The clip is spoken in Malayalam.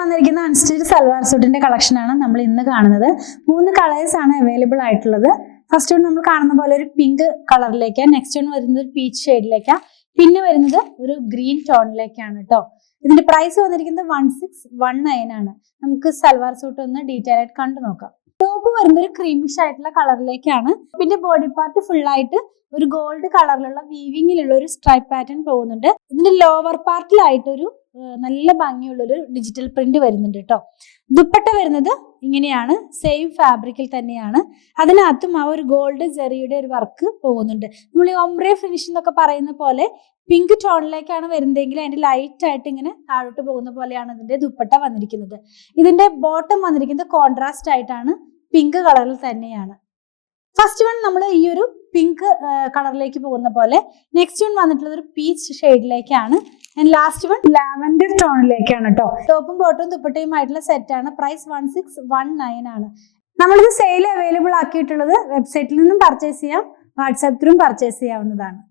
വന്നിരിക്കുന്ന അൺസ്റ്റിച്ച്ഡ് സൽവാർ സൂട്ടിന്റെ കളക്ഷൻ ആണ് നമ്മൾ ഇന്ന് കാണുന്നത്. 3 കളേഴ്സ് ആണ് അവൈലബിൾ ആയിട്ടുള്ളത്. ഫസ്റ്റ് വൺ നമ്മൾ കാണുന്ന പോലെ ഒരു പിങ്ക് കളറിലേക്ക്, നെക്സ്റ്റ് വൺ വരുന്നത് ഒരു പീച്ച് ഷെയ്ഡിലേക്ക്, പിന്നെ വരുന്നത് ഒരു ഗ്രീൻ ടോണിലേക്കാണ് കേട്ടോ. ഇതിന്റെ പ്രൈസ് വന്നിരിക്കുന്നത് 1619 ആണ്. നമുക്ക് സൽവാർ സൂട്ട് ഒന്ന് ഡീറ്റെയിൽ ആയിട്ട് കണ്ടു നോക്കാം. ടോപ്പ് വരുന്നത് ഒരു ക്രീമിഷ് ആയിട്ടുള്ള കളറിലേക്കാണ്. പിന്നെ ബോഡി പാർട്ട് ഫുൾ ആയിട്ട് ഒരു ഗോൾഡ് കളറിലുള്ള വീവിങ്ങിലുള്ള ഒരു സ്ട്രൈപ്പ് പാറ്റേൺ പോകുന്നുണ്ട്. ഇതിന്റെ ലോവർ പാർട്ടിലായിട്ട് ഒരു നല്ല ഭംഗിയുള്ളൊരു ഡിജിറ്റൽ പ്രിന്റ് വരുന്നുണ്ട് കേട്ടോ. ദുപ്പട്ട വരുന്നത് ഇങ്ങനെയാണ്, സെയിം ഫാബ്രിക്കിൽ തന്നെയാണ്. അതിനകത്തും ആ ഒരു ഗോൾഡ് ജെറിയുടെ ഒരു വർക്ക് പോകുന്നുണ്ട്. നമ്മൾ ഈ ഒംബ്രെ ഫിനിഷ് എന്നൊക്കെ പറയുന്ന പോലെ പിങ്ക് ടോണിലേക്കാണ് വരുന്നതെങ്കിൽ അതിന്റെ ലൈറ്റ് ആയിട്ട് ഇങ്ങനെ താഴോട്ട് പോകുന്ന പോലെയാണ് ഇതിന്റെ ദുപ്പട്ട വന്നിരിക്കുന്നത്. ഇതിന്റെ ബോട്ടം വന്നിരിക്കുന്നത് കോൺട്രാസ്റ്റ് ആയിട്ടാണ്, പിങ്ക് കളറിൽ തന്നെയാണ്. ഫസ്റ്റ് വൺ നമ്മൾ ഈ ഒരു പിങ്ക് കളറിലേക്ക് പോകുന്ന പോലെ, നെക്സ്റ്റ് വൺ വന്നിട്ടുള്ളത് ഒരു പീച്ച് ഷെയ്ഡിലേക്കാണ്, ആൻഡ് ലാസ്റ്റ് വൺ ലാവൻഡർ ടോണിലേക്കാണ് കേട്ടോ. ടോപ്പും ബോട്ടും ദുപ്പട്ടയുമായിട്ടുള്ള സെറ്റ് ആണ്. പ്രൈസ് 1619 ആണ്. നമ്മളിത് സെയിൽ അവൈലബിൾ ആക്കിയിട്ടുള്ളത് വെബ്സൈറ്റിൽ നിന്നും പർച്ചേസ് ചെയ്യാം, വാട്സാപ്പ് ത്രൂവും പർച്ചേസ് ചെയ്യാവുന്നതാണ്.